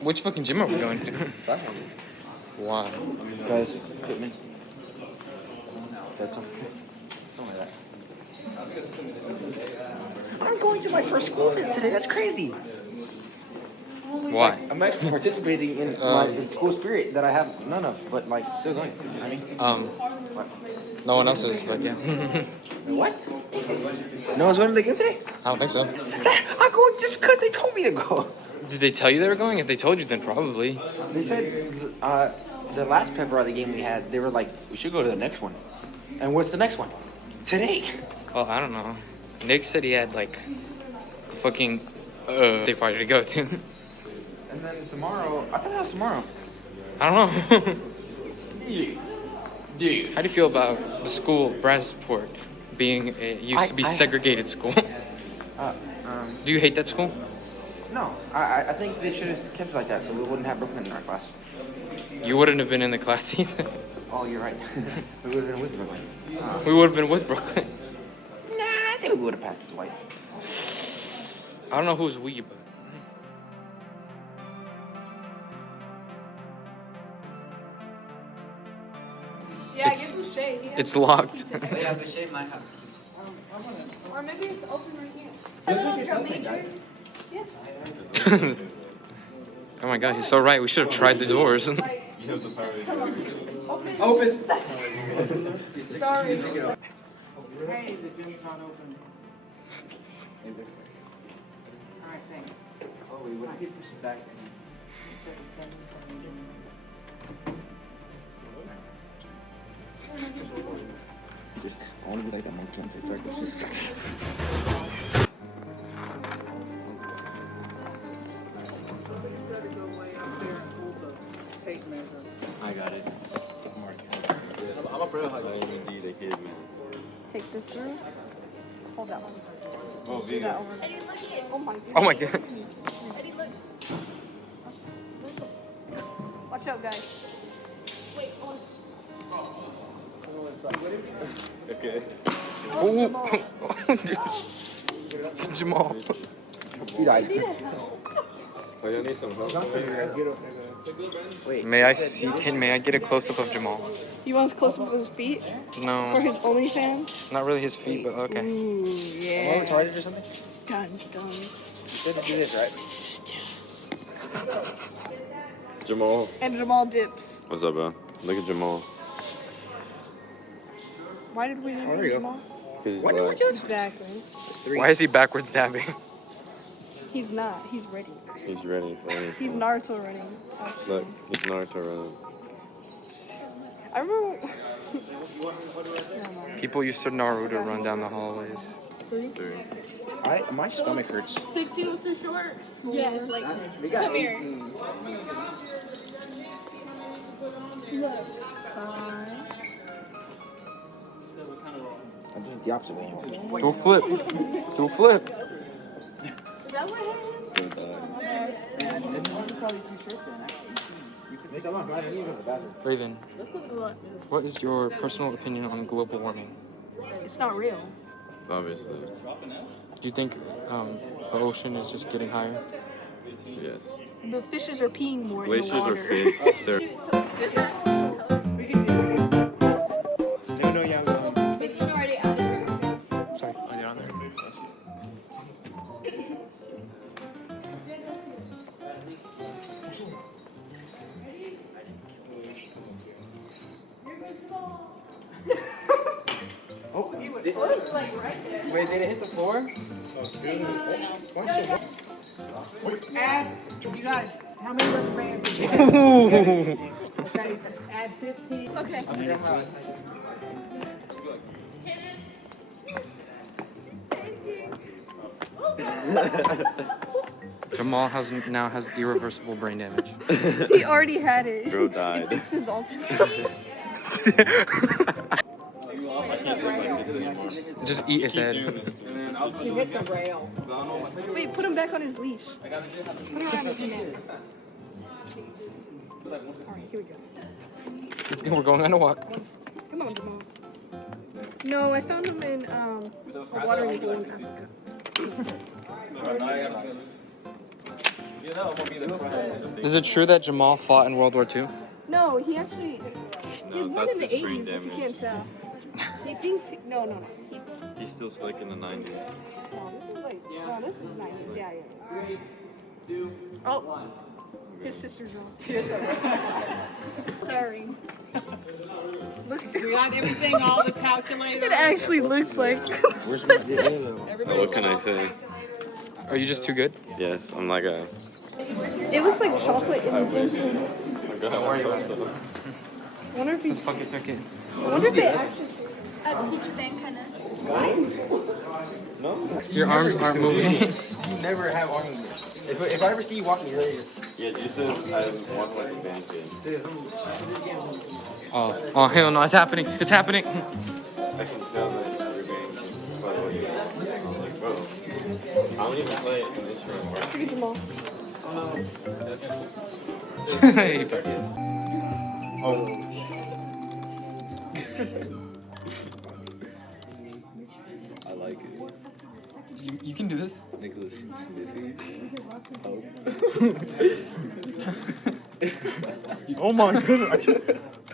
Which fucking gym are we going to? That one. Why? Because equipment. Said something. Something like that. I'm going to my first school fit today. That's crazy. Why? I'm actually participating in my school spirit that I have none of, but like still going. I mean, what? No one else is, but yeah. What? No one's going to the game today? I don't think so. I'm going just because they told me to go. Did they tell you they were going? If they told you, then probably. They said the last pep rally game we had, they were like, we should go to the next one. And what's the next one? Today. Oh, I don't know. Nick said he had like a fucking day party to go to. And then tomorrow, I thought that was tomorrow. I don't know. Dude. How do you feel about the school Brasport being used to be segregated school? Do you hate that school? No, I think they should have kept it like that so we wouldn't have Brooklyn in our class. You wouldn't have been in the class either. Oh, you're right. We would have been with Brooklyn. We would have been with Brooklyn. Nah, I think we would have passed as white. I don't know who's we, but. Yeah, give him shade. It's locked. Yeah, but shade might have. Or maybe it's open right here. Hello, Joe Majors. Yes. Oh my god, he's so right. We should have tried the doors. Open. Open. Sorry. Hey, the gym's not open. Alright, thanks. Oh, we would have push it back. Just, I want to be like that monkey on TikTok. It's just... I got it. I'm afraid of how indeed they gave me. Take this through. Hold that one. Oh, Do that over. Oh my god. Oh my god. Watch out, guys. Wait, Okay. Ooh. Jamal. He died. Oh, you need some help? Wait. May I get a close up of Jamal? You want a close up of his feet? No. For his OnlyFans? Not really his feet, but okay. Ooh, Am I yeah. retarded or something? Dun, dun. You have to do this, right? Jamal. And Jamal dips. What's up, bro? Look at Jamal. Why did we name there him you go. Jamal? What did we do? Exactly. Why is he backwards dabbing? He's not. He's ready. He's ready for anything. He's Naruto running. Actually. Look, he's Naruto running. I remember. People used to Naruto run down the hallways. My stomach hurts. 60 was too short. Yes, like. We got Come here. 18. I did the opposite way. Do a flip. Do a flip. Is that what happened? Good dog. He's probably too short then. Raven, what is your personal opinion on global warming? It's not real. Obviously. Do you think the ocean is just getting higher? Yes. The fishes are peeing more in the Glaciers are water. fake. They're Sorry. Wait, did it hit the floor? Add, you guys, how many rubber bands? Okay, add 15. Okay. Jamal now has irreversible brain damage. He already had it. Bro died. It's his autism. Just eat his head. She hit the rail. Wait, put him back on his leash. Put him around his neck. Alright, here we go. We're going on a walk. Come on, Jamal. No, I found him in a watering hole in Africa. Is it true that Jamal fought in World War II? No, he actually. He was born that's in the his brain 80s, if you damage. can't tell. He thinks. No. He's still slick in the 90s. No, this is like. No, this is nice. Yeah. Oh. His sister's wrong. Sorry. Look. We got everything, all the calculators. It actually looks like. Where's my What can I say? Are you just too good? Yes, I'm like a. It looks like chocolate in the thing. Go ahead, worry about yourself. I wonder if he's. Fuck it. I wonder if they actually. Peach thing, kind of. Your arms aren't moving. You never have arm movement. If I ever see you walking, you're like, Yeah, you said I walk like a band kid. Oh hell no! It's happening! It's happening! I can tell that you're being by the way. Like, bro, I don't even play an instrument. Look at Jamal. Hey, fuck it. I like it. You can do this. Nicholas Smithy. Oh my goodness.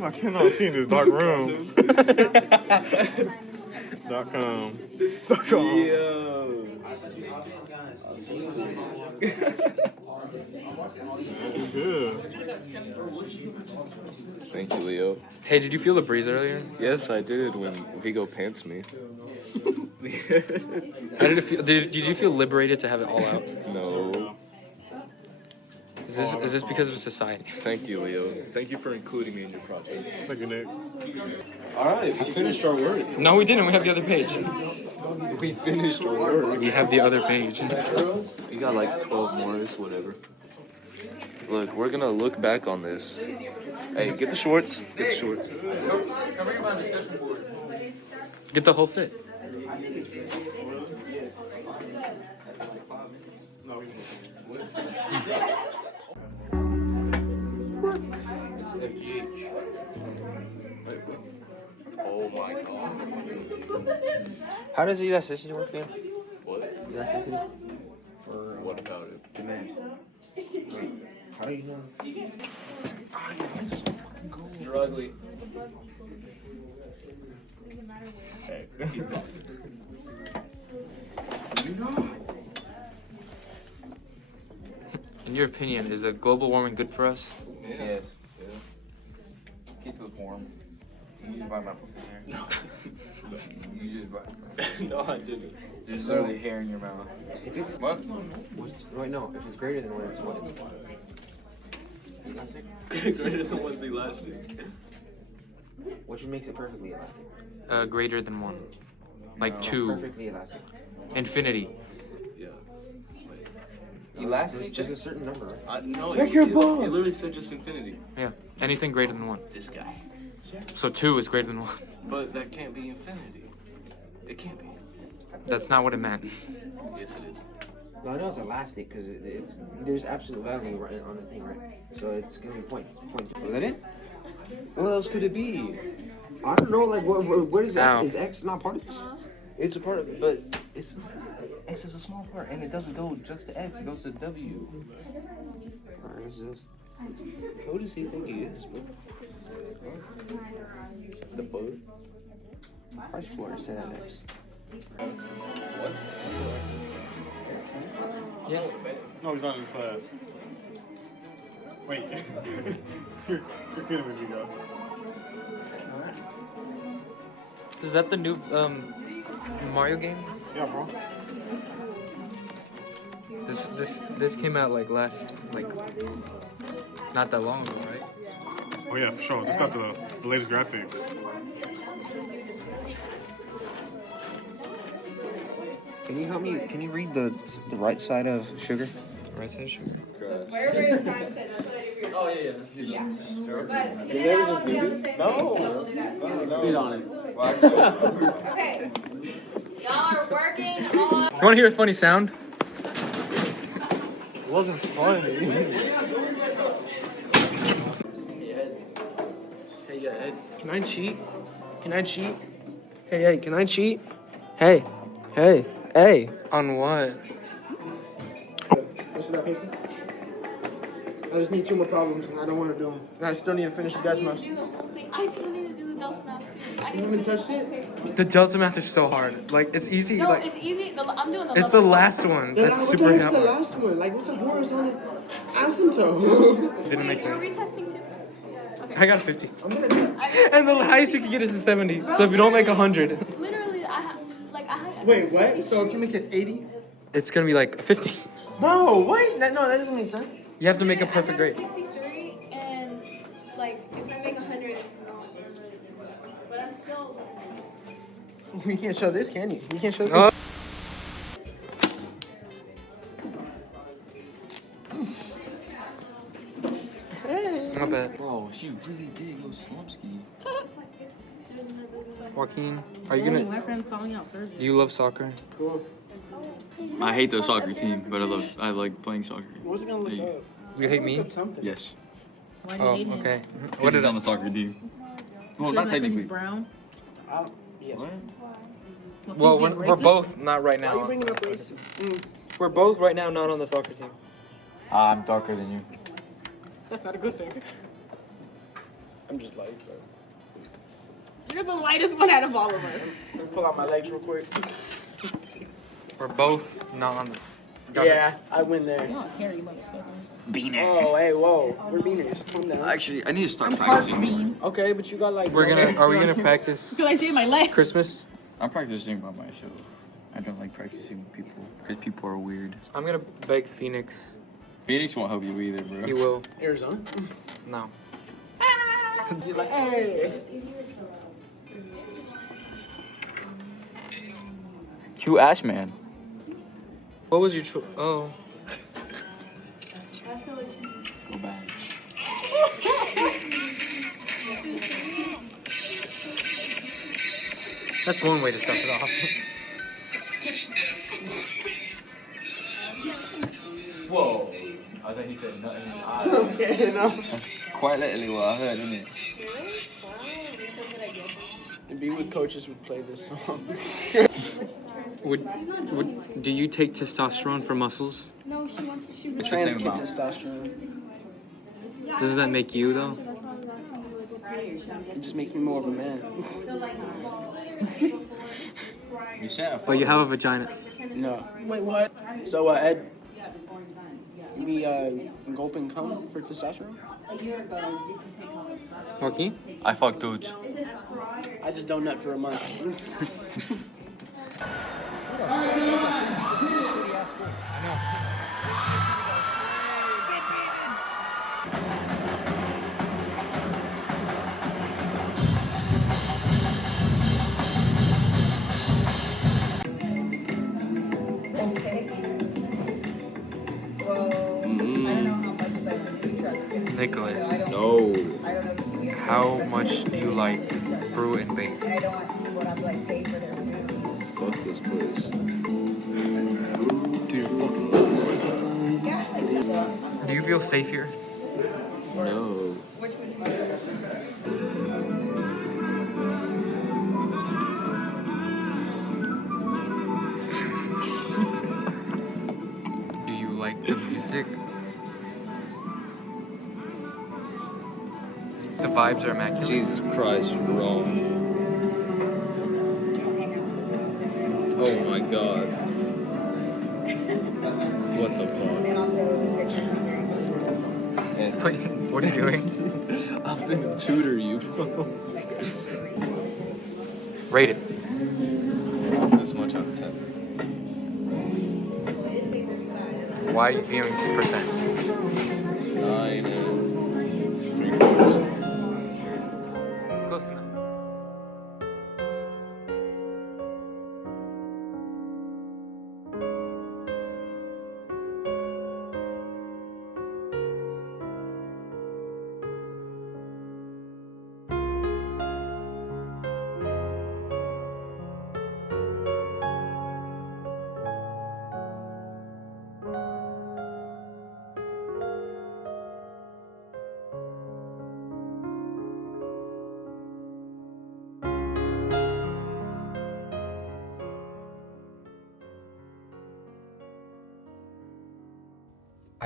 I cannot see in this dark room. .com. Good. Thank you, Leo. Hey, did you feel the breeze earlier? Yes, I did when Viggo pants me. How did it feel? Did you feel liberated to have it all out? No. Is this because of society? Thank you, Leo. Thank you for including me in your project. Thank you, Nick. Alright, we finished our work. No, we didn't. We have the other page. We finished our work. We have the other page. We got like 12 more, it's whatever. Look, we're gonna look back on this. Hey, get the shorts. Get the shorts. Get the whole fit. Oh my god. how does elasticity work there? What? Elasticity? What about it? Demand. Wait, how do you know? You're ugly. Hey. In your opinion, is global warming good for us? Yes. Keeps us warm. You just bite my fucking hair. No. You just bite. No, I didn't. There's literally hair in your mouth. If it's What? wait, no. If it's greater than what it's what? Greater than what's elastic. Which makes it perfectly elastic. Greater than 1. Like No, 2. Perfectly elastic. Infinity. Yeah. Elastic? Just a certain number. No, Check your book. It literally said just infinity. Yeah. Anything greater than 1. This guy. So 2 is greater than 1. But that can't be infinity. It can't be. That's not what it meant. Yes, it is. No, I know it's elastic because it's there's absolute value right on the thing, right? So it's gonna be point. Was that it? What else could it be? I don't know. Like, where does Ow. Is X not part of this? It's a part of it, but it's X is a small part, and it doesn't go just to X. It goes to W. Alright, this is this. Who does he think he is? Bro? The bug. Price floor said at X. Yeah. No, he's not in class. Wait. you're kidding with me, though. Is that the new Mario game? Yeah, bro. This came out like not that long ago, right? Oh yeah, for sure. It's got the latest graphics. Can you help me? Can you read the right side of sugar? Right side sugar. Wherever your time says 30 Oh yeah, Yeah. But, and then that will be on the same page, so we'll do that. Speed on it. Okay. Y'all are working on. You want to hear a funny sound? It wasn't funny. Hey, Ed, can I cheat? Can I cheat? Hey, can I cheat? Hey. On what? What's that paper? I just need 2 more problems, and I don't want to do them. And I still need to finish the desk mouse. Do the whole thing. I still need to do the Delta math too. I You need haven't to touched it? The Delta math is so hard. Like, it's easy. No, like, it's easy. I'm doing the it's the level last one. Then That's what super the heck's the hard. last one? Like, what's a horizontal asymptote? Didn't make Wait, are sense. we testing too? I got a 50. I'm gonna. And the highest you can get is a 70. So if you don't make 100, Literally, I have Wait, what? So if you make it 80? it's gonna be like a 50. Bro, what? No, that doesn't make sense. You have to make a perfect grade. 63, and like if I make 100, it's not. But I'm still. We can't show this, can you? You can't show this. Oh. Hey. Not bad. Bro, she really did go slumpski. Joaquin, are you Hey, gonna? my friend's calling out surgery. Do you love soccer? Cool. I hate the soccer team, but I like playing soccer. What's it gonna look Hey. up? You hate me? Look up something. Yes. Why do you Oh, hate him? okay. What What is is on the soccer team? Well, Shouldn't not I 'cause technically. he's brown? Yes. What? Well, he's being we're racist? both not right Why are you now. bringing up race? We're both right now not on the soccer team. I'm darker than you. That's not a good thing. I'm just light, bro. You're the lightest one out of all of us. Let me pull out my legs real quick. We're both not on the. Yeah, I win there. Y'all hairy motherfuckers. Beaner. Oh, hey, whoa. We're beaners. Calm down. Actually, I need to start I'm part practicing. green. Okay, but you got like. We're gonna. Are we gonna practice Because I shaved my leg. Christmas? I'm practicing by myself. I don't like practicing with people because people are weird. I'm gonna beg Phoenix. Phoenix won't help you either, bro. He will. Arizona. No. He's like, hey. Q Ash Man. What was your Oh. Go back. That's one way to start it off. Whoa. I thought he said nothing. Okay, no. Quite literally what I heard, isn't it? And be with coaches would play this song. Do you take testosterone for muscles? No, she wants to shoot. It's the Trans same kid amount. testosterone. Does that make you though? It just makes me more of a man. You said But you have a vagina. No. Wait, what? So, Ed, we gulp and cum for testosterone? Joaquin? I fuck dudes. I just don't nut for a month. Nicholas, No. how much do you like Brew and Bace? Fuck this place. Dude, fucking. Do you feel safe here? No. Do you like the music? The vibes are immaculate. Jesus Christ, you're wrong. Oh my god. What the fuck? Wait, what are you doing? I'm gonna tutor you. Rate it. This much out of 10. Why are you viewing 2%? 9 and 3/4. Close enough.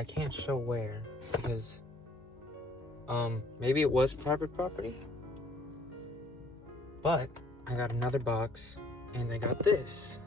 I can't show where because maybe it was private property. But I got another box and I got this.